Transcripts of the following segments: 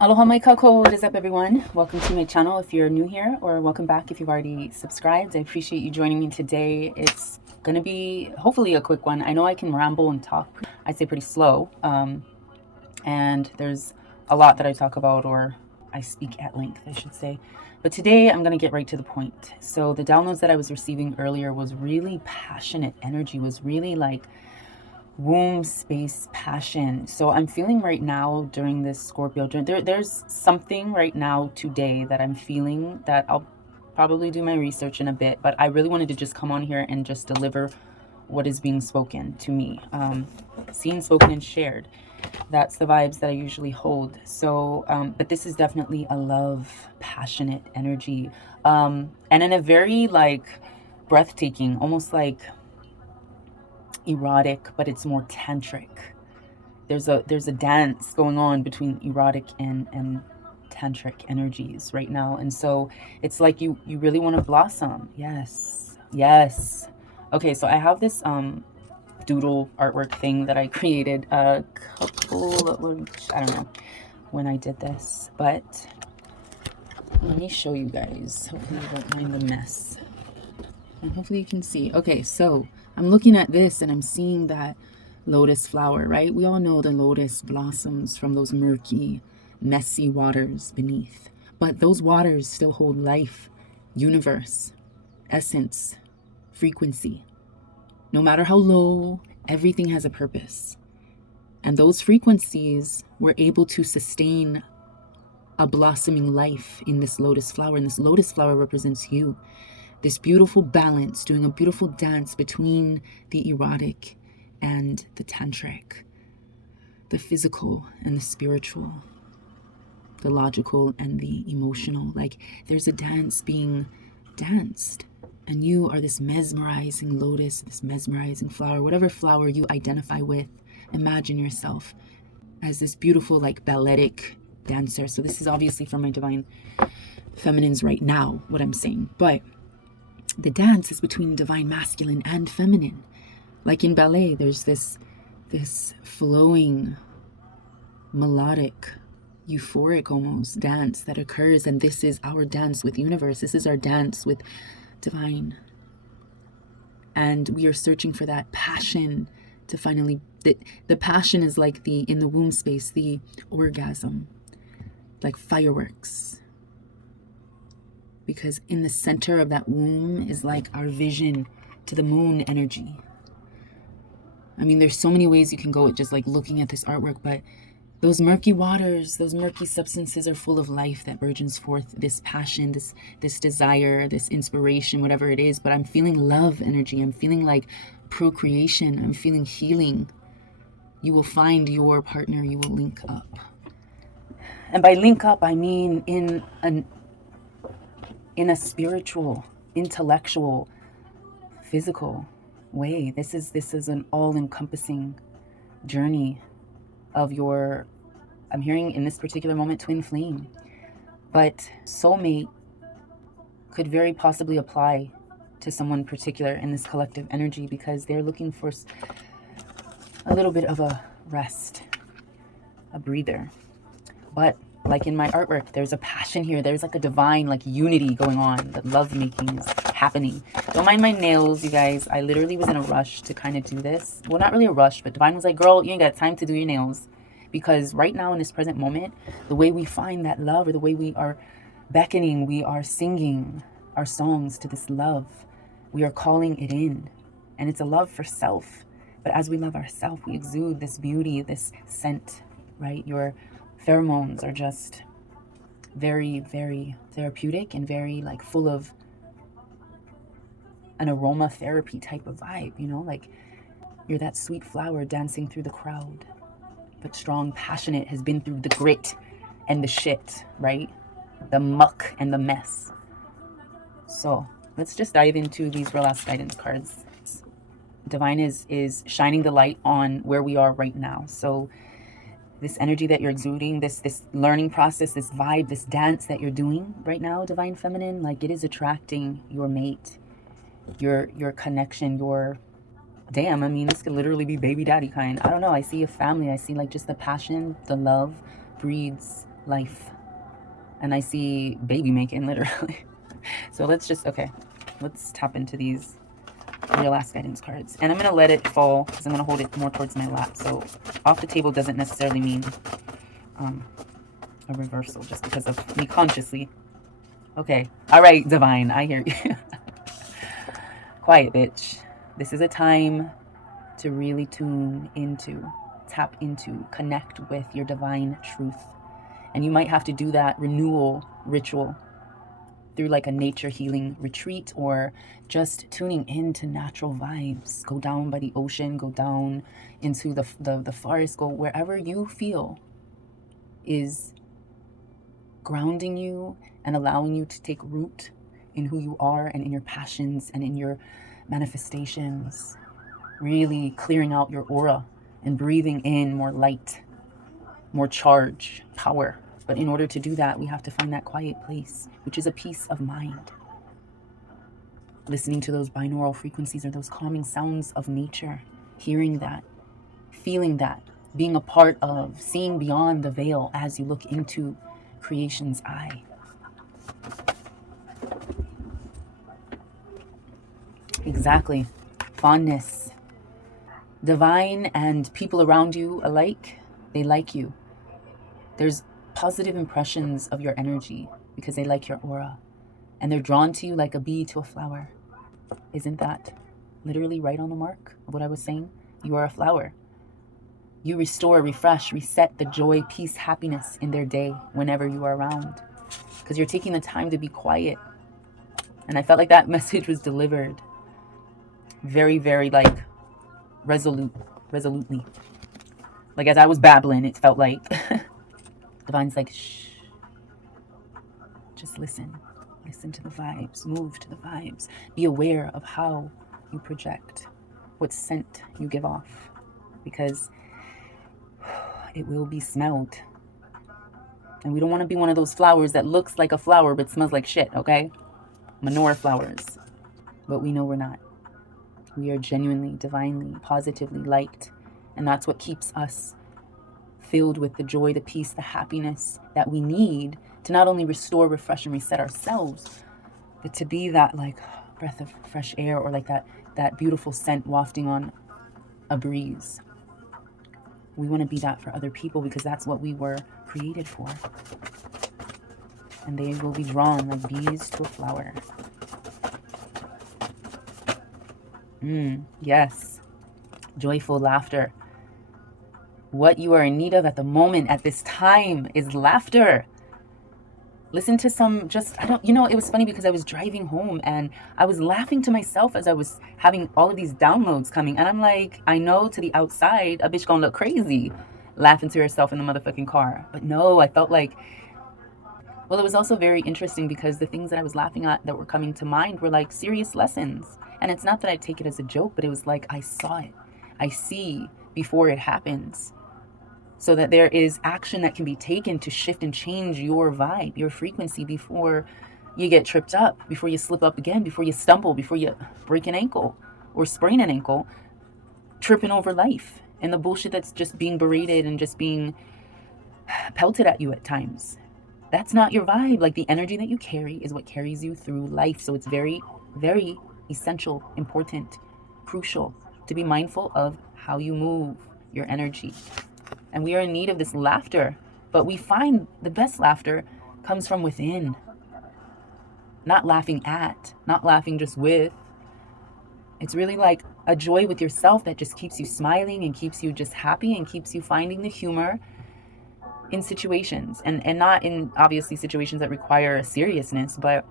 Aloha mai kako, what is up everyone? Welcome to my channel if you're new here, or welcome back if you've already subscribed. I appreciate you joining me today. It's gonna be hopefully a quick one. I know I can ramble and talk, I'd say pretty slow, and there's a lot that I talk about, or I speak at length, I should say. But today I'm gonna get right to the point. So the downloads that I was receiving earlier was really passionate energy, was really like womb space passion. So I'm feeling right now during this Scorpio journey, there's something right now today that I'm feeling that I'll probably do my research in a bit, but I really wanted to just come on here and just deliver what is being spoken to me, seen, spoken, and shared. That's the vibes that I usually hold. So, but this is definitely a love, passionate energy, and in a very like breathtaking, almost like erotic, but it's more tantric. There's a dance going on between erotic and tantric energies right now, and so it's like you really want to blossom. Yes, yes. Okay, so I have this doodle artwork thing that I created a couple of, I don't know when I did this, but let me show you guys. Hopefully you don't mind the mess, and hopefully you can see. Okay, so I'm looking at this and I'm seeing that lotus flower, right? We all know the lotus blossoms from those murky, messy waters beneath. But those waters still hold life, universe, essence, frequency. No matter how low, everything has a purpose. And those frequencies were able to sustain a blossoming life in this lotus flower. And this lotus flower represents you. This beautiful balance, doing a beautiful dance between the erotic and the tantric, the physical and the spiritual, the logical and the emotional. Like there's a dance being danced, and you are this mesmerizing lotus, this mesmerizing flower, whatever flower you identify with. Imagine yourself as this beautiful, like balletic dancer. So this is obviously for my divine feminines right now, what I'm saying, but the dance is between divine masculine and feminine. Like in ballet, there's this flowing, melodic, euphoric almost dance that occurs, and this is our dance with universe. This is our dance with divine. And we are searching for that passion to finally, the passion is like in the womb space, the orgasm, like fireworks. Because in the center of that womb is like our vision to the moon energy. I mean, there's so many ways you can go with just like looking at this artwork, but those murky waters, those murky substances are full of life that burgeons forth this passion, this desire, this inspiration, whatever it is. But I'm feeling love energy. I'm feeling like procreation. I'm feeling healing. You will find your partner. You will link up. And by link up, I mean in a spiritual, intellectual, physical way. This is an all-encompassing journey of your, I'm hearing in this particular moment, twin flame. But soulmate could very possibly apply to someone particular in this collective energy, because they're looking for a little bit of a rest, a breather. But like in my artwork, there's a passion here. There's like a divine like unity going on. The love making is happening. Don't mind my nails, you guys. I literally was in a rush to kind of do this. Well, not really a rush, but Divine was like, girl, you ain't got time to do your nails. Because right now in this present moment, the way we find that love, or the way we are beckoning, we are singing our songs to this love. We are calling it in. And it's a love for self. But as we love ourselves, we exude this beauty, this scent, right? Your pheromones are just very, very therapeutic and very like full of an aromatherapy type of vibe, you know, like you're that sweet flower dancing through the crowd, but strong, passionate, has been through the grit and the shit, right? The muck and the mess. So let's just dive into these real last guidance cards. Divine is shining the light on where we are right now. So this energy that you're exuding, this learning process, this vibe, this dance that you're doing right now, divine feminine, like it is attracting your mate, your connection, your, damn, I mean, this could literally be baby daddy kind. I don't know. I see a family. I see like just the passion, the love breeds life. And I see baby making, literally. So let's tap into these real ass guidance cards. And I'm going to let it fall because I'm going to hold it more towards my lap. So off the table doesn't necessarily mean a reversal, just because of me consciously. Okay. All right, divine. I hear you. Quiet, bitch. This is a time to really tune into, tap into, connect with your divine truth. And you might have to do that renewal ritual through like a nature healing retreat, or just tuning into natural vibes. Go down by the ocean, go down into the forest, go wherever you feel is grounding you and allowing you to take root in who you are and in your passions and in your manifestations. Really clearing out your aura and breathing in more light, more charge, power. But in order to do that, we have to find that quiet place, which is a peace of mind. Listening to those binaural frequencies or those calming sounds of nature, hearing that, feeling that, being a part of, seeing beyond the veil as you look into creation's eye. Exactly. Fondness. Divine and people around you alike, they like you. There's positive impressions of your energy because they like your aura. And they're drawn to you like a bee to a flower. Isn't that literally right on the mark of what I was saying? You are a flower. You restore, refresh, reset the joy, peace, happiness in their day whenever you are around. Because you're taking the time to be quiet. And I felt like that message was delivered very, very like resolutely. Like as I was babbling, it felt like Divine's like, shh. Just listen. Listen to the vibes. Move to the vibes. Be aware of how you project, what scent you give off. Because it will be smelled. And we don't want to be one of those flowers that looks like a flower but smells like shit, okay? Manure flowers. But we know we're not. We are genuinely, divinely, positively liked. And that's what keeps us filled with the joy, the peace, the happiness that we need to not only restore, refresh, and reset ourselves, but to be that like breath of fresh air, or like that beautiful scent wafting on a breeze. We want to be that for other people because that's what we were created for. And they will be drawn like bees to a flower. Yes. Joyful laughter. What you are in need of at the moment, at this time, is laughter. Listen to some it was funny because I was driving home and I was laughing to myself as I was having all of these downloads coming. And I'm like, I know to the outside, a bitch gonna look crazy laughing to herself in the motherfucking car. But no, I felt like, well, it was also very interesting because the things that I was laughing at that were coming to mind were like serious lessons. And it's not that I take it as a joke, but it was like I saw it. I see before it happens. So that there is action that can be taken to shift and change your vibe, your frequency, before you get tripped up, before you slip up again, before you stumble, before you break an ankle or sprain an ankle, tripping over life and the bullshit that's just being berated and just being pelted at you at times. That's not your vibe. Like the energy that you carry is what carries you through life. So it's very, very essential, important, crucial to be mindful of how you move your energy. And we are in need of this laughter, but we find the best laughter comes from within. Not laughing at, not laughing just with. It's really like a joy with yourself that just keeps you smiling and keeps you just happy and keeps you finding the humor in situations. And not in obviously situations that require seriousness, but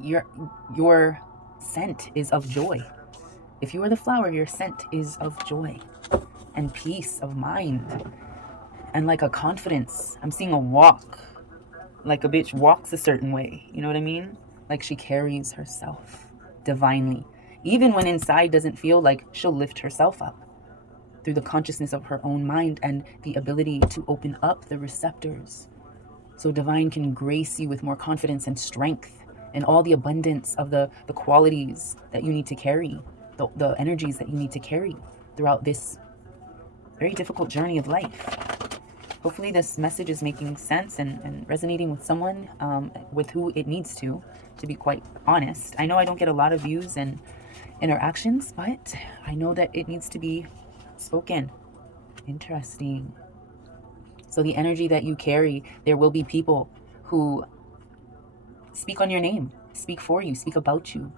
your scent is of joy. If you are the flower, your scent is of joy and peace of mind and like a confidence. I'm seeing a walk, like a bitch walks a certain way. You know what I mean? Like she carries herself divinely. Even when inside doesn't feel like, she'll lift herself up through the consciousness of her own mind and the ability to open up the receptors. So divine can grace you with more confidence and strength and all the abundance of the qualities that you need to carry, the energies that you need to carry throughout this very difficult journey of life. hopefully this message is making sense and resonating with someone with who it needs to be quite honest. I know I don't get a lot of views and interactions, but I know that it needs to be spoken. Interesting. So the energy that you carry, there will be people who speak on your name, speak for you, speak about you,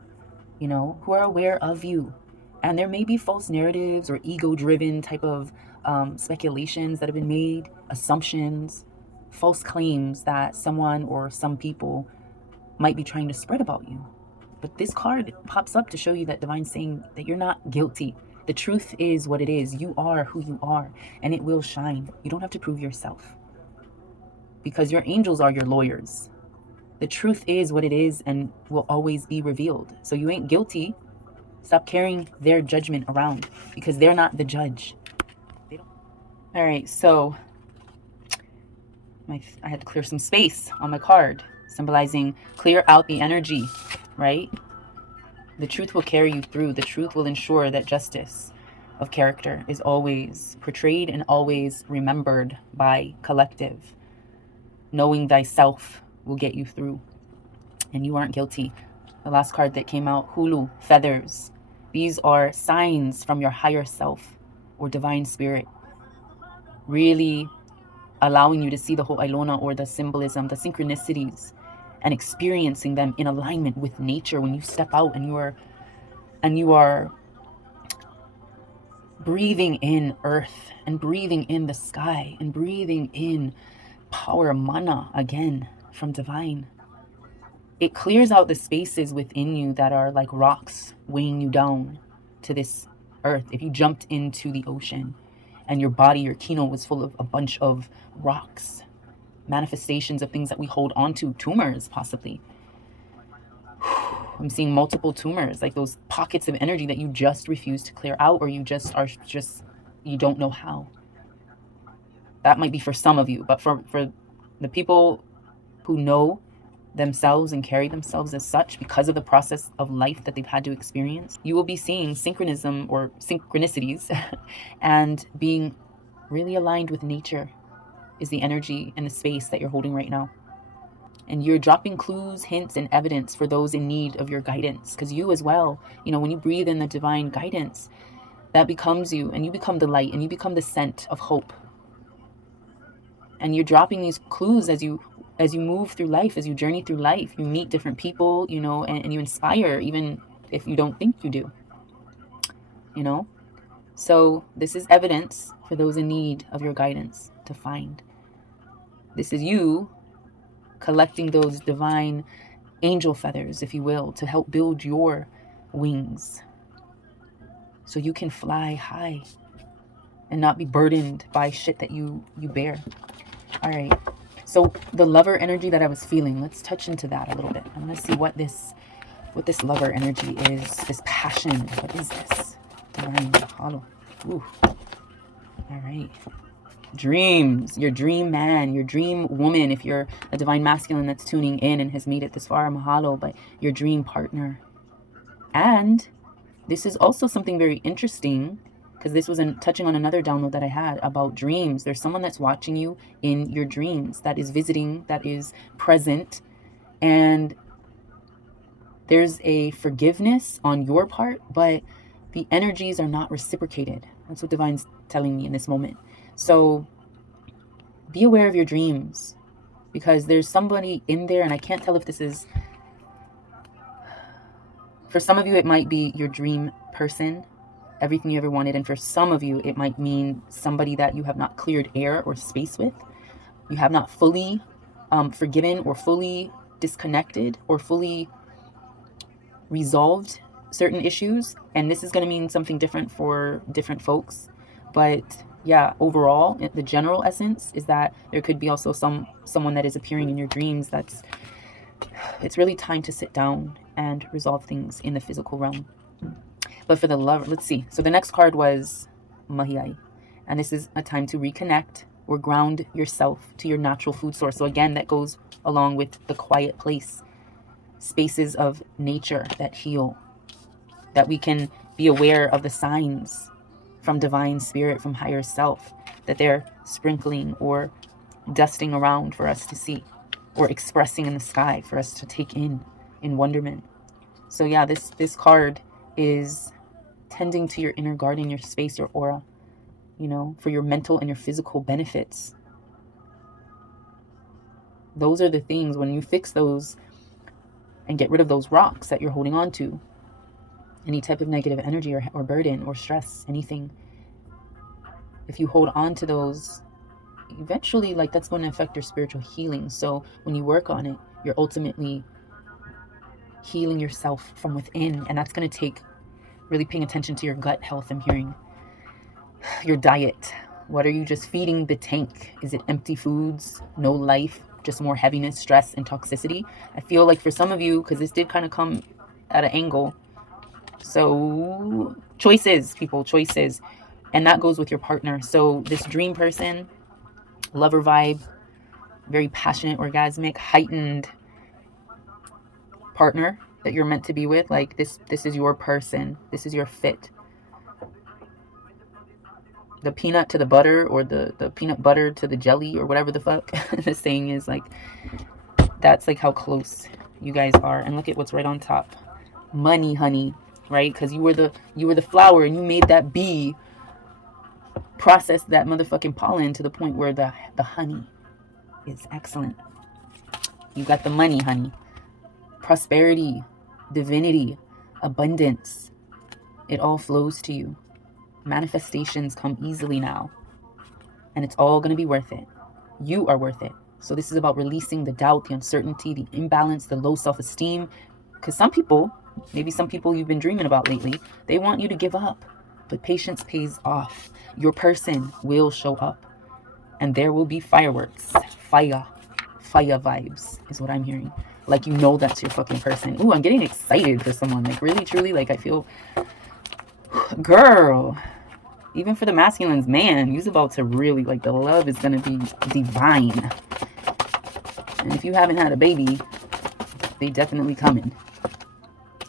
you know, who are aware of you. And there may be false narratives or ego-driven type of speculations that have been made, assumptions, false claims that someone or some people might be trying to spread about you. But this card pops up to show you that divine's saying that you're not guilty. The truth is what it is. You are who you are, and it will shine. You don't have to prove yourself, because your angels are your lawyers. The truth is what it is and will always be revealed. So you ain't guilty. Stop carrying their judgment around, because they're not the judge. All right, so I had to clear some space on my card, symbolizing clear out the energy, right? The truth will carry you through. The truth will ensure that justice of character is always portrayed and always remembered by collective. Knowing thyself will get you through, and you aren't guilty. The last card that came out, hulu, feathers. These are signs from your higher self or divine spirit, really allowing you to see the Hawai'i or the symbolism, the synchronicities, and experiencing them in alignment with nature. When you step out and you are breathing in earth and breathing in the sky and breathing in power, mana, again from divine, it clears out the spaces within you that are like rocks weighing you down to this earth. If you jumped into the ocean and your body, your kino was full of a bunch of rocks, manifestations of things that we hold on to, tumors possibly. I'm seeing multiple tumors, like those pockets of energy that you just refuse to clear out, or you don't know how. That might be for some of you, but for the people who know themselves and carry themselves as such because of the process of life that they've had to experience, you will be seeing synchronism or synchronicities and being really aligned with nature is the energy and the space that you're holding right now. And you're dropping clues, hints, and evidence for those in need of your guidance. Because you as well, you know, when you breathe in the divine guidance, that becomes you, and you become the light, and you become the scent of hope. And you're dropping these clues as you move through life, as you journey through life. You meet different people, you know, and you inspire, even if you don't think you do, you know. So this is evidence for those in need of your guidance to find. This is you collecting those divine angel feathers, if you will, to help build your wings so you can fly high and not be burdened by shit that you bear. All right. So the lover energy that I was feeling, let's touch into that a little bit. I want to see what this lover energy is, this passion. What is this? Divine hollow. Ooh. All right. Dreams, your dream man, your dream woman, if you're a divine masculine that's tuning in and has made it this far, mahalo, but your dream partner. And this is also something very interesting, because this was touching on another download that I had about dreams. There's someone that's watching you in your dreams, that is visiting, that is present, and there's a forgiveness on your part, but the energies are not reciprocated. That's what divine's telling me in this moment. So be aware of your dreams, because there's somebody in there, and I can't tell if this is, for some of you it might be your dream person, everything you ever wanted, and for some of you it might mean somebody that you have not cleared air or space with. You have not fully forgiven or fully disconnected or fully resolved certain issues, and this is going to mean something different for different folks. But yeah, overall, the general essence is that there could be also someone that is appearing in your dreams it's really time to sit down and resolve things in the physical realm. But for the lover, let's see. So the next card was Mahiai, and this is a time to reconnect or ground yourself to your natural food source. So again, that goes along with the quiet place, spaces of nature that heal, that we can be aware of the signs from divine spirit, from higher self, that they're sprinkling or dusting around for us to see, or expressing in the sky for us to take in wonderment. So yeah, this card is tending to your inner garden, your space, your aura, you know, for your mental and your physical benefits. Those are the things, when you fix those and get rid of those rocks that you're holding on to, any type of negative energy or burden or stress, anything, if you hold on to those, eventually, like, that's going to affect your spiritual healing. So when you work on it, you're ultimately healing yourself from within, and that's going to take really paying attention to your gut health. I'm hearing your diet. What are you just feeding the tank? Is it empty foods, no life, just more heaviness, stress, and toxicity? I feel like for some of you, because this did kind of come at an angle, so choices, people, choices. And that goes with your partner. So this dream person, lover vibe, very passionate, orgasmic, heightened partner that you're meant to be with, like this is your person, this is your fit. The peanut to the butter, or the peanut butter to the jelly, or whatever the fuck the saying is, like, that's like how close you guys are. And look at what's right on top. Money, honey, right? Because you were the flower, and you made that bee process that motherfucking pollen to the point where the honey is excellent. You got the money, honey. Prosperity, divinity, abundance. It all flows to you. Manifestations come easily now. And it's all going to be worth it. You are worth it. So this is about releasing the doubt, the uncertainty, the imbalance, the low self-esteem. Because some people, maybe some people you've been dreaming about lately, they want you to give up. But patience pays off. Your person will show up. And there will be fireworks. Fire vibes is what I'm hearing. Like, you know that's your fucking person. Ooh, I'm getting excited for someone. Like, really, truly, like, I feel... Girl... Even for the masculines, man, you're about to really, like, the love is going to be divine. And if you haven't had a baby, they definitely coming.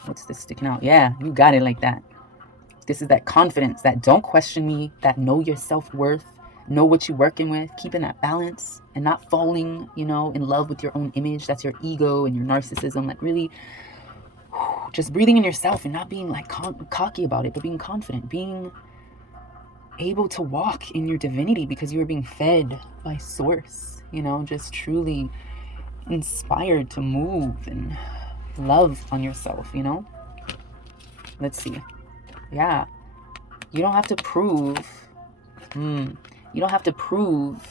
What's this sticking out? Yeah, you got it like that. This is that confidence, that don't question me, that know your self-worth, know what you're working with, keeping that balance and not falling, you know, in love with your own image. That's your ego and your narcissism. Like, really just breathing in yourself and not being, like, cocky about it, but being confident, being able to walk in your divinity because you are being fed by source, you know, just truly inspired to move and love on yourself, you know. Let's see. Yeah, you don't have to prove you don't have to prove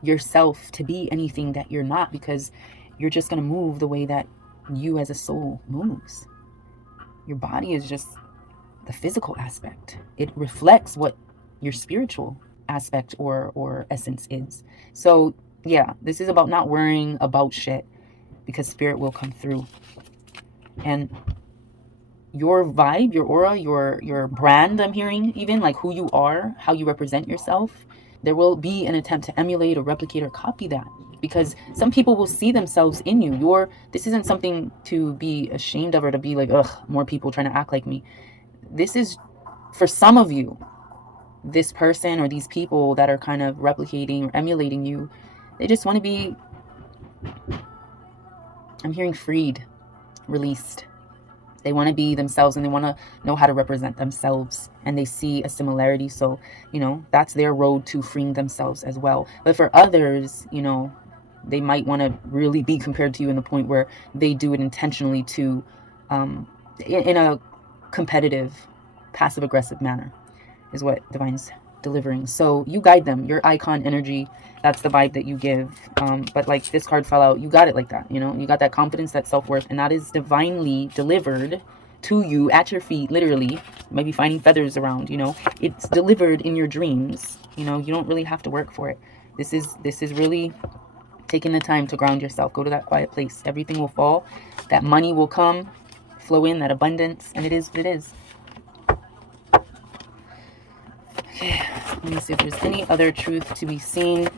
yourself to be anything that you're not, because you're just going to move the way that you as a soul moves. Your body is just the physical aspect. It reflects what your spiritual aspect or essence is. So yeah, this is about not worrying about shit, because spirit will come through. And your vibe, your aura, your brand, I'm hearing, even like who you are, how you represent yourself, there will be an attempt to emulate or replicate or copy that, because some people will see themselves in you. This isn't something to be ashamed of or to be like, ugh, more people trying to act like me. This is, for some of you, this person or these people that are kind of replicating or emulating you, they just want to be, I'm hearing, freed, released. They want to be themselves, and they want to know how to represent themselves, and they see a similarity. So, you know, that's their road to freeing themselves as well. But for others, you know, they might want to really be compared to you in the point where they do it intentionally to, in a competitive, passive-aggressive manner, is what Divine's delivering. So you guide them, your icon energy, that's the vibe that you give. But like this card fell out, you got it like that, you know, you got that confidence, that self-worth, and that is divinely delivered to you at your feet, literally. You might be finding feathers around, you know, it's delivered in your dreams. You know, you don't really have to work for it. This is really taking the time to ground yourself. Go to that quiet place. Everything will fall. That money will come, flow in, that abundance, and it is what it is. Okay, let me see if there's any other truth to be seen,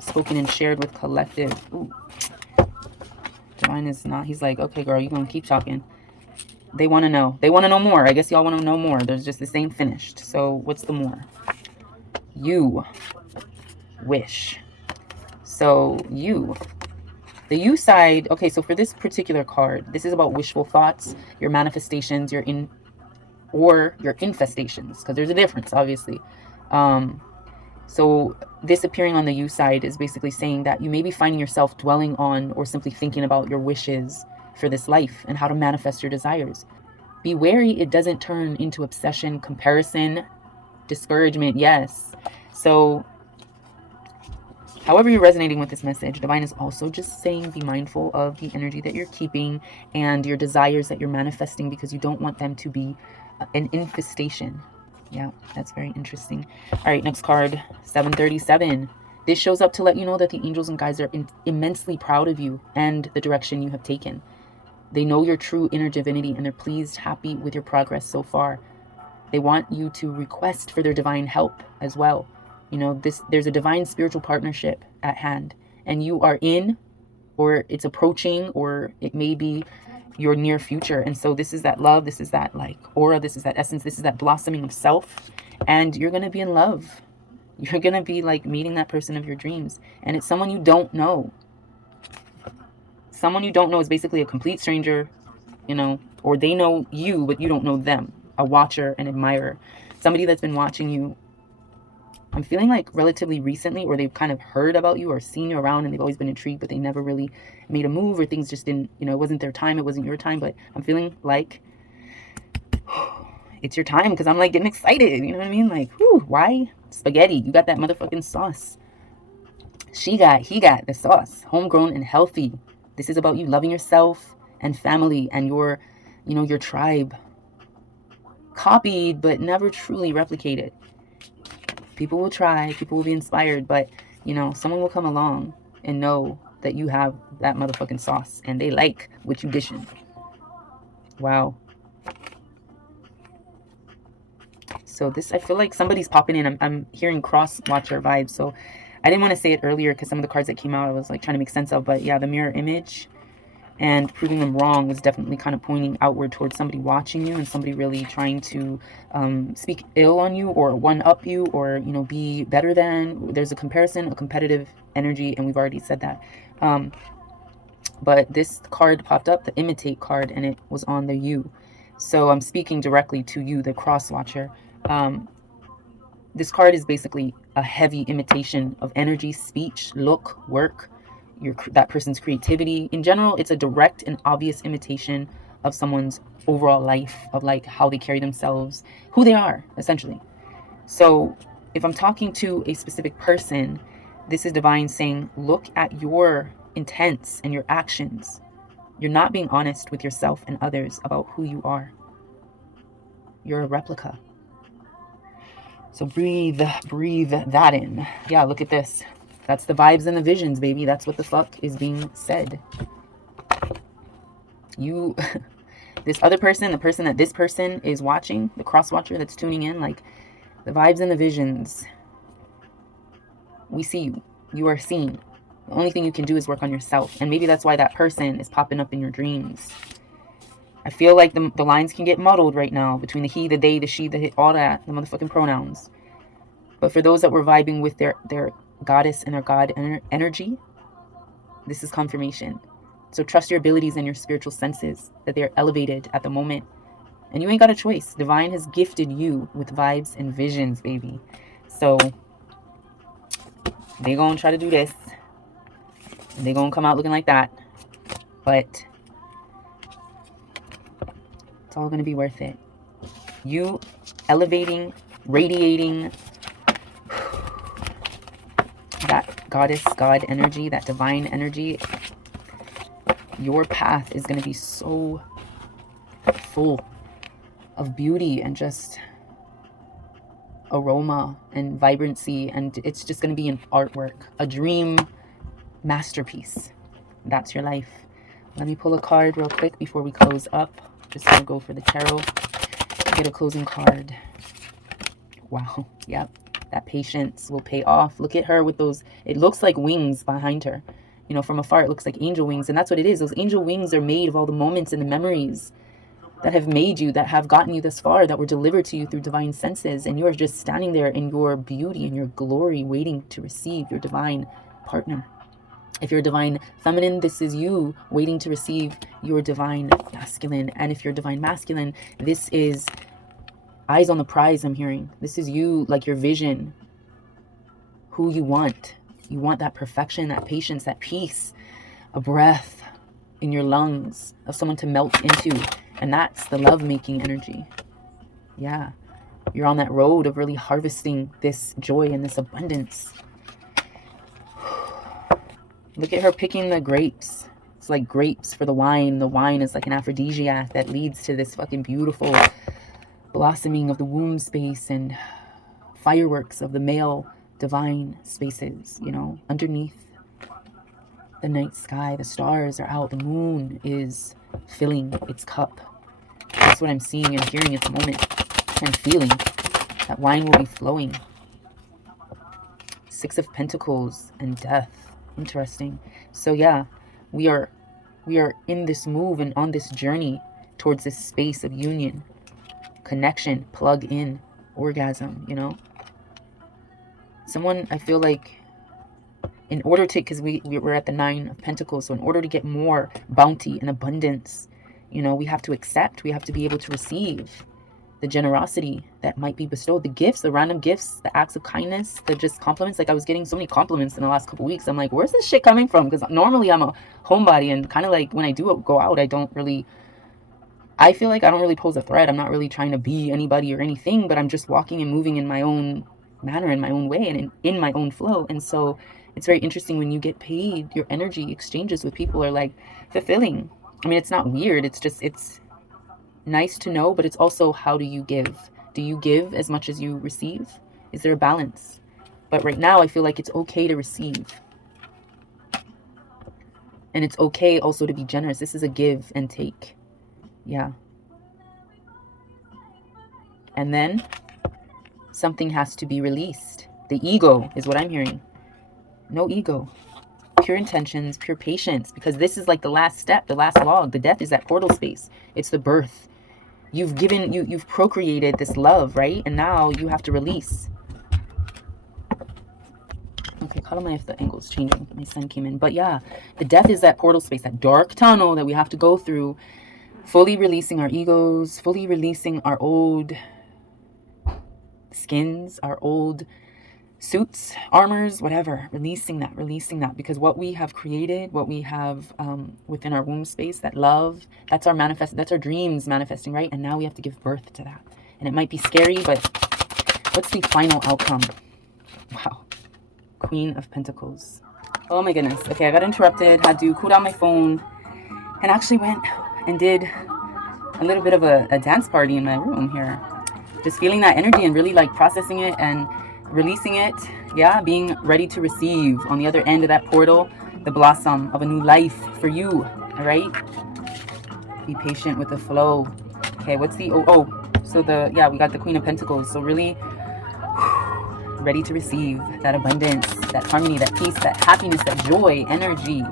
spoken and shared with collective. Ooh. Divine is not, he's like, okay, girl, you're going to keep talking. They want to know. They want to know more. I guess y'all want to know more. There's just, this ain't finished. So what's the more? You. wish. So the you side, okay, so for this particular card, this is about wishful thoughts, your manifestations, your infestations, because there's a difference, obviously. So this appearing on the you side is basically saying that you may be finding yourself dwelling on or simply thinking about your wishes for this life and how to manifest your desires. Be wary it doesn't turn into obsession, comparison, discouragement. Yes. So however you're resonating with this message, divine is also just saying be mindful of the energy that you're keeping and your desires that you're manifesting, because you don't want them to be an infestation. Yeah, that's very interesting. All right, next card, 737. This shows up to let you know that the angels and guides are immensely proud of you and the direction you have taken. They know your true inner divinity and they're pleased, happy with your progress so far. They want you to request for their divine help as well. You know, there's a divine spiritual partnership at hand, and you are in, or it's approaching, or it may be your near future. And so this is that love, this is that like aura, this is that essence, this is that blossoming of self, and you're going to be in love. You're going to be like meeting that person of your dreams, and it's someone you don't know. Someone you don't know is basically a complete stranger, you know, or they know you, but you don't know them. A watcher, an admirer, somebody that's been watching you, I'm feeling like relatively recently, or they've kind of heard about you or seen you around and they've always been intrigued, but they never really made a move, or things just didn't, you know, it wasn't their time, it wasn't your time. But I'm feeling like it's your time, because I'm like getting excited, you know what I mean? Like, whew, why? Spaghetti, you got that motherfucking sauce. He got the sauce, homegrown and healthy. This is about you loving yourself and family and your, you know, your tribe. Copied, but never truly replicated. People will try, people will be inspired, but, you know, someone will come along and know that you have that motherfucking sauce and they like what you dishing. Wow. So this, I feel like somebody's popping in. I'm hearing cross watcher vibes. So I didn't want to say it earlier because some of the cards that came out I was like trying to make sense of. But yeah, the mirror image and proving them wrong was definitely kind of pointing outward towards somebody watching you and somebody really trying to speak ill on you or one up you, or, you know, be better than. There's a comparison, a competitive energy, and we've already said that. But this card popped up, the imitate card, and it was on the you. So I'm speaking directly to you, the cross watcher. This card is basically a heavy imitation of energy, speech, look, work, that person's creativity. In general, it's a direct and obvious imitation of someone's overall life, of like how they carry themselves, who they are, essentially. So if I'm talking to a specific person, this is divine saying, look at your intents and your actions. You're not being honest with yourself and others about who you are. You're a replica. So breathe that in. Yeah, look at this. That's the vibes and the visions, baby. That's what the fuck is being said. You, this other person, the person that this person is watching, the cross watcher that's tuning in, like the vibes and the visions. We see you. You are seen. The only thing you can do is work on yourself. And maybe that's why that person is popping up in your dreams. I feel like the lines can get muddled right now between the he, the they, the she, the all that, the motherfucking pronouns. But for those that were vibing with their goddess and their god energy, this is confirmation. So trust your abilities and your spiritual senses, that they're elevated at the moment. And you ain't got a choice. Divine has gifted you with vibes and visions, baby. So they gonna try to do this. And they gonna come out looking like that. But it's all gonna be worth it. You elevating, radiating that goddess, God energy, that divine energy. Your path is going to be so full of beauty and just aroma and vibrancy, and it's just going to be an artwork, a dream masterpiece. That's your life. Let me pull a card real quick before we close up. Just gonna go for the tarot. Get a closing card. Wow. Yep. That patience will pay off. Look at her with those, it looks like wings behind her. You know, from afar, it looks like angel wings. And that's what it is. Those angel wings are made of all the moments and the memories that have made you, that have gotten you this far, that were delivered to you through divine senses, and you're just standing there in your beauty and your glory, waiting to receive your divine partner. If you're divine feminine, this is you waiting to receive your divine masculine. And if you're divine masculine, this is eyes on the prize, I'm hearing. This is you, like your vision, who you want. You want that perfection, that patience, that peace, a breath in your lungs of someone to melt into. And that's the love-making energy. Yeah. You're on that road of really harvesting this joy and this abundance. Look at her picking the grapes. It's like grapes for the wine. The wine is like an aphrodisiac that leads to this fucking beautiful blossoming of the womb space and fireworks of the male divine spaces, you know, underneath the night sky. The stars are out. The moon is filling its cup. That's what I'm seeing and hearing at the moment. And feeling that wine will be flowing. Six of Pentacles and death. Interesting. So yeah, we are in this move and on this journey towards this space of union, connection, plug in, orgasm, you know. Someone, I feel like, in order to, because we're at the Nine of Pentacles, so in order to get more bounty and abundance, you know, we have to accept, we have to be able to receive the generosity that might be bestowed, the gifts, the random gifts, the acts of kindness, the just compliments. Like I was getting so many compliments in the last couple of weeks. I'm like, where's this shit coming from? Because normally I'm a homebody, and kind of like when I do go out, I feel like I don't really pose a threat. I'm not really trying to be anybody or anything, but I'm just walking and moving in my own manner, in my own way, and in my own flow. And so it's very interesting when you get paid, your energy exchanges with people are like fulfilling. I mean, it's not weird. It's just, it's nice to know, but it's also, how do you give? Do you give as much as you receive? Is there a balance? But right now I feel like it's okay to receive, and it's okay also to be generous. This is a give and take. Yeah. And then something has to be released. The ego is what I'm hearing. No ego. Pure intentions, pure patience, because this is like the last step, the last log. The death is that portal space. It's the birth. You've given, you've procreated this love, right? And now you have to release. Okay, call me if the angle's changing. My son came in. But yeah, the death is that portal space, that dark tunnel that we have to go through, fully releasing our egos, fully releasing our old skins, our old suits, armors, whatever, releasing that, because what we have created, what we have within our womb space, that love, that's our dreams manifesting, right? And now we have to give birth to that. And it might be scary, but what's the final outcome? Wow. Queen of Pentacles. Oh my goodness. Okay, I got interrupted, had to cool down my phone, and actually went and did a little bit of a dance party in my room here. Just feeling that energy and really like processing it and releasing it. Yeah, being ready to receive on the other end of that portal, the blossom of a new life for you. All right, be patient with the flow. Okay, what's the we got the Queen of Pentacles. So really ready to receive that abundance, that harmony, that peace, that happiness, that joy, energy.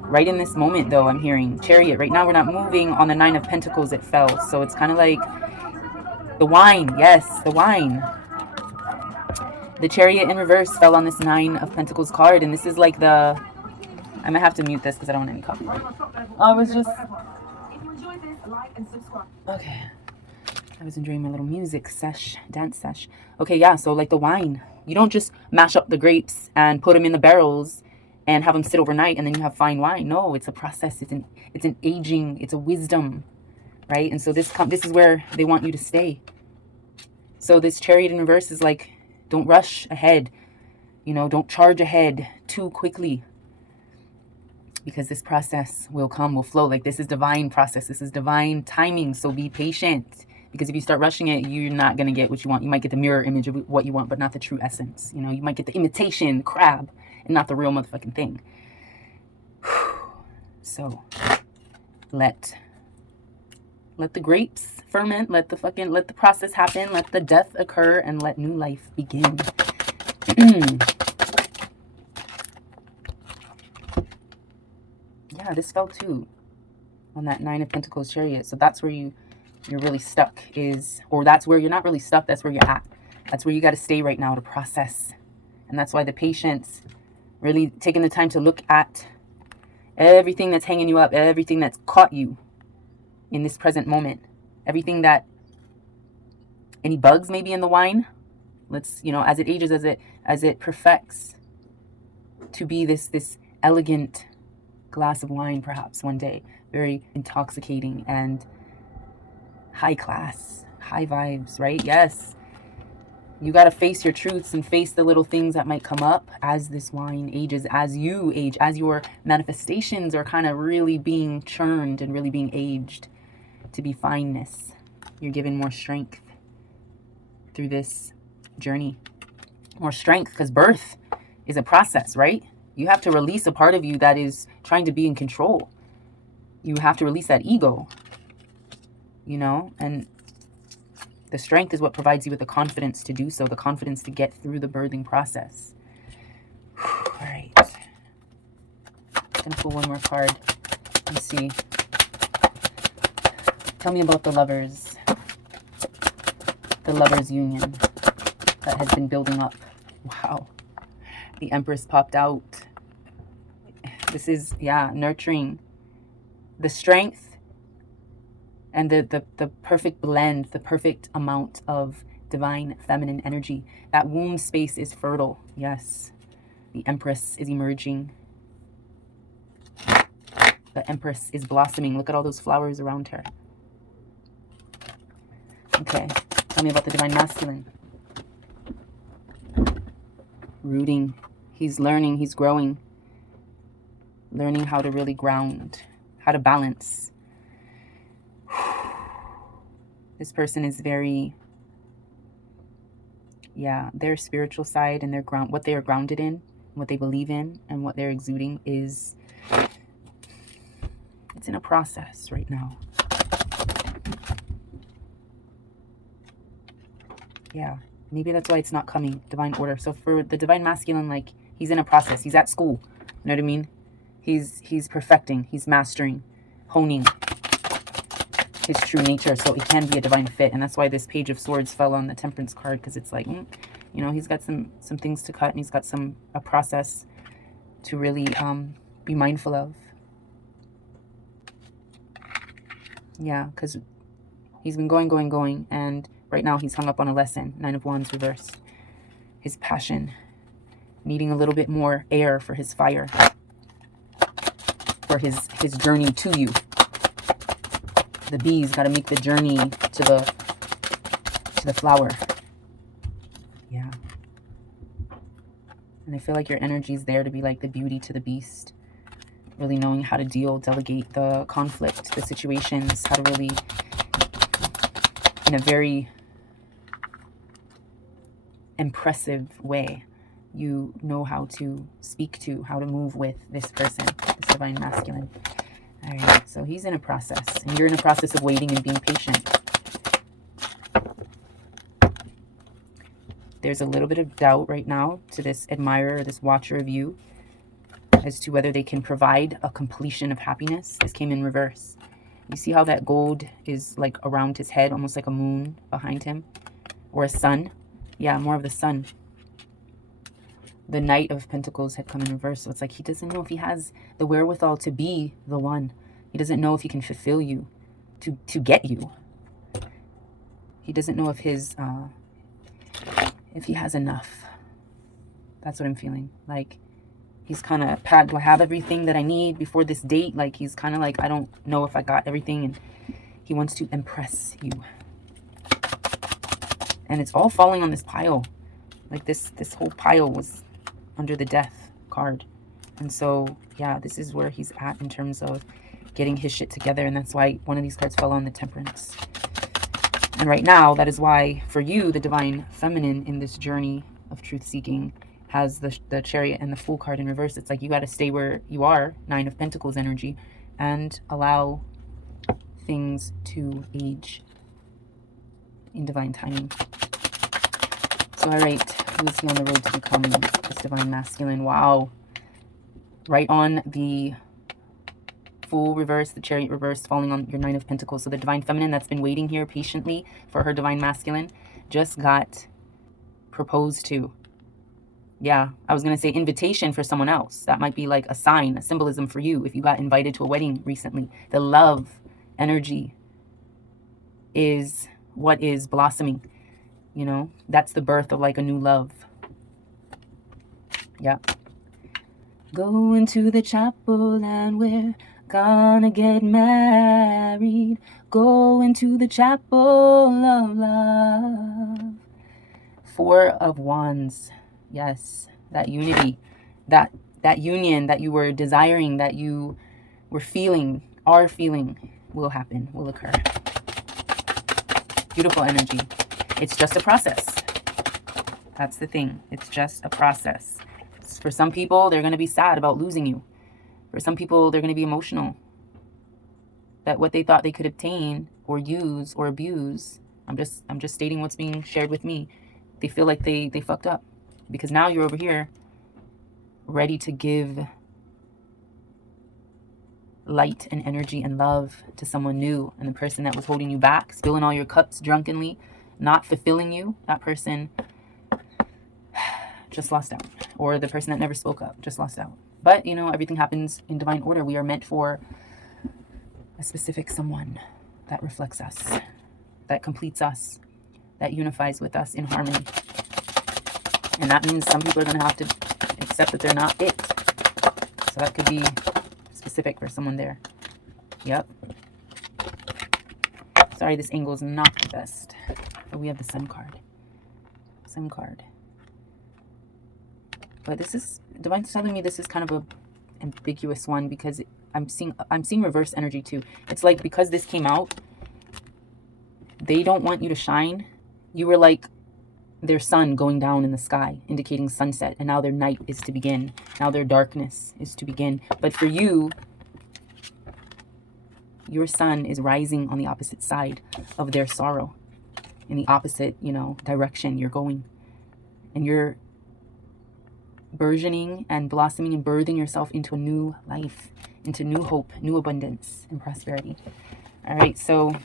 Right in this moment though, I'm hearing Chariot. Right now we're not moving on the Nine of Pentacles. It fell, so it's kind of like the wine. Yes, the wine. The Chariot in reverse fell on this Nine of Pentacles card, and this is like the... I'm gonna have to mute this because I don't want any copyright. I was just... Okay. I was enjoying my little music sesh, dance sesh. Okay, yeah, so like the wine. You don't just mash up the grapes and put them in the barrels and have them sit overnight and then you have fine wine. No, it's a process. It's an aging. It's a wisdom, right? And so this is where they want you to stay. So this Chariot in reverse is like, don't rush ahead. You know, don't charge ahead too quickly, because this process will come, will flow. Like this is divine process. This is divine timing. So be patient, because if you start rushing it, you're not going to get what you want. You might get the mirror image of what you want, but not the true essence. You know, you might get the imitation crab and not the real motherfucking thing. So let the grapes ferment, let the process happen, let the death occur, and let new life begin. Yeah, this fell too. on that Nine of Pentacles Chariot. So that's where you're really stuck is, or that's where you're not really stuck. That's where you're at. That's where you got to stay right now to process. And that's why the patience, really taking the time to look at everything that's hanging you up, everything that's caught you in this present moment, everything that, any bugs maybe in the wine. Let's, you know, as it ages, as it perfects to be this elegant glass of wine, perhaps one day, very intoxicating and high class, high vibes, right? Yes. You got to face your truths and face the little things that might come up as this wine ages, as you age, as your manifestations are kind of really being churned and really being aged to be fineness. You're given more strength through this journey. More strength, because birth is a process, right? You have to release a part of you that is trying to be in control. You have to release that ego, you know, and the strength is what provides you with the confidence to do so, the confidence to get through the birthing process. All right. I'm going to pull one more card. Let's see. Tell me about the lovers union that has been building up. Wow. The Empress popped out. This is, yeah, nurturing. The strength and the perfect blend, the perfect amount of divine feminine energy. That womb space is fertile. Yes. The Empress is emerging. The Empress is blossoming. Look at all those flowers around her. Okay. Tell me about the divine masculine. Rooting. He's learning. He's growing. Learning how to really ground. How to balance. This person is very, yeah, their spiritual side and their ground, what they are grounded in, what they believe in, and what they're exuding is, it's in a process right now. Yeah, maybe that's why it's not coming, divine order. So for the divine masculine, like, he's in a process. He's at school. You know what I mean? He's perfecting. He's mastering, honing his true nature, so it can be a divine fit. And that's why this Page of Swords fell on the Temperance card, because it's like, you know, he's got some things to cut, and he's got a process to really be mindful of. Yeah, because he's been going, and right now he's hung up on a lesson. Nine of Wands reversed. His passion, needing a little bit more air for his fire, for his journey to you. The bees got to make the journey to the flower. Yeah. And I feel like your energy is there to be like the beauty to the beast. Really knowing how to delegate the conflict, the situations, how to really, in a very impressive way, you know how to speak to, how to move with this person, this divine masculine. All right, so he's in a process, and you're in a process of waiting and being patient. There's a little bit of doubt right now to this admirer, this watcher of you, as to whether they can provide a completion of happiness. This came in reverse. You see how that gold is like around his head, almost like a moon behind him, or a sun? Yeah, more of the sun. The Knight of Pentacles had come in reverse. So it's like he doesn't know if he has the wherewithal to be the one. He doesn't know if he can fulfill you, to get you. He doesn't know if if he has enough. That's what I'm feeling. Like, he's kind of, Pat, do I have everything that I need before this date? Like, he's kind of like, I don't know if I got everything. And he wants to impress you. And it's all falling on this pile. Like, this whole pile was under the Death card. And so, yeah, this is where he's at in terms of getting his shit together. And that's why one of these cards fell on the Temperance. And right now, that is why, for you, the divine feminine in this journey of truth-seeking has the Chariot and the Fool card in reverse. It's like you got to stay where you are, Nine of Pentacles energy, and allow things to age in divine timing. So, all right, who is he on the road to becoming? This divine masculine. Wow. Right on the Fool reversed, the Chariot reversed, falling on your Nine of Pentacles. So the Divine Feminine that's been waiting here patiently for her Divine Masculine just got proposed to. Yeah, I was going to say invitation for someone else. That might be like a sign, a symbolism for you if you got invited to a wedding recently. The love energy is what is blossoming. You know, that's the birth of like a new love. Yeah. Going to the chapel and we're gonna get married. Going to the chapel of love. Four of Wands. Yes, that unity, that union that you were desiring, that you were feeling, are feeling, will happen, will occur. Beautiful energy. It's just a process. That's the thing. It's just a process. For some people, they're going to be sad about losing you. For some people, they're going to be emotional that what they thought they could obtain or use or abuse, I'm just stating what's being shared with me. They feel like they fucked up. Because now you're over here ready to give light and energy and love to someone new. And the person that was holding you back, spilling all your cups drunkenly, not fulfilling you, that person just lost out. Or the person that never spoke up just lost out. But, you know, everything happens in divine order. We are meant for a specific someone that reflects us, that completes us, that unifies with us in harmony. And that means some people are going to have to accept that they're not it. So that could be specific for someone there. Yep. Sorry, this angle is not the best. But we have the Sun card. Sun card. But this is, Divine's telling me this is kind of a ambiguous one because I'm seeing reverse energy too. It's like because this came out, they don't want you to shine. You were like their sun going down in the sky, indicating sunset, and now their night is to begin. Now their darkness is to begin. But for you, your sun is rising on the opposite side of their sorrow, in the opposite, you know, direction you're going. And you're burgeoning and blossoming and birthing yourself into a new life, into new hope, new abundance and prosperity. All right, so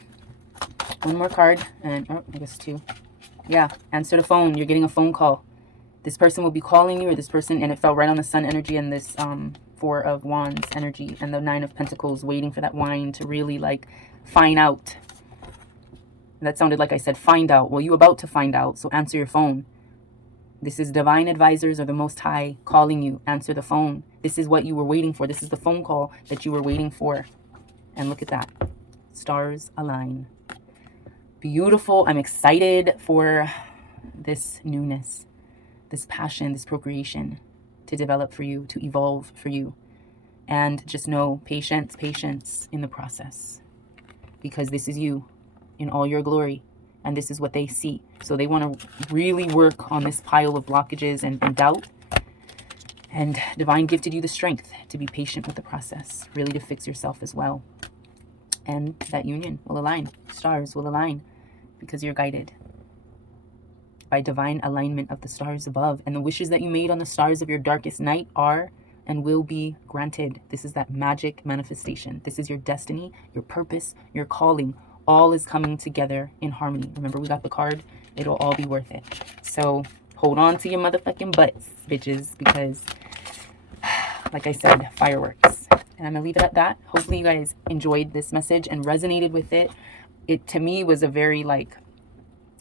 one more card, and oh, I guess two. Yeah, answer the phone. You're getting a phone call. This person will be calling you, or this person, and it fell right on the Sun energy and this Four of Wands energy and the Nine of Pentacles, waiting for that wine to really like find out. That sounded like I said find out. Well, you're about to find out, so answer your phone. This is divine advisors or the Most High calling you. Answer the phone. This is what you were waiting for. This is the phone call that you were waiting for. And look at that. Stars align. Beautiful. I'm excited for this newness, this passion, this procreation to develop for you, to evolve for you. And just know patience, patience in the process. Because this is you in all your glory. And this is what they see. So they want to really work on this pile of blockages and doubt. And Divine gifted you the strength to be patient with the process, really to fix yourself as well. And that union will align. Stars will align because you're guided by divine alignment of the stars above. And the wishes that you made on the stars of your darkest night are and will be granted. This is that magic manifestation. This is your destiny, your purpose, your calling. All is coming together in harmony. Remember, we got the card. It'll all be worth it. So hold on to your motherfucking butts, bitches, because like I said, fireworks. And I'm going to leave it at that. Hopefully you guys enjoyed this message and resonated with it. It, to me, was a very, like,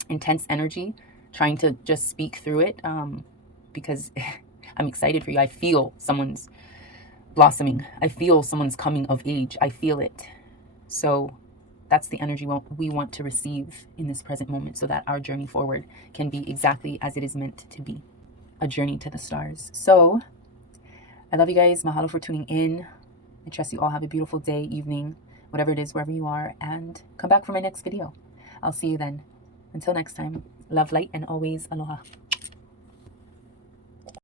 intense energy, trying to just speak through it because I'm excited for you. I feel someone's blossoming. I feel someone's coming of age. I feel it. So that's the energy we want to receive in this present moment so that our journey forward can be exactly as it is meant to be, a journey to the stars. So I love you guys. Mahalo for tuning in. I trust you all have a beautiful day, evening, whatever it is, wherever you are, and come back for my next video. I'll see you then. Until next time, love, light, and always aloha.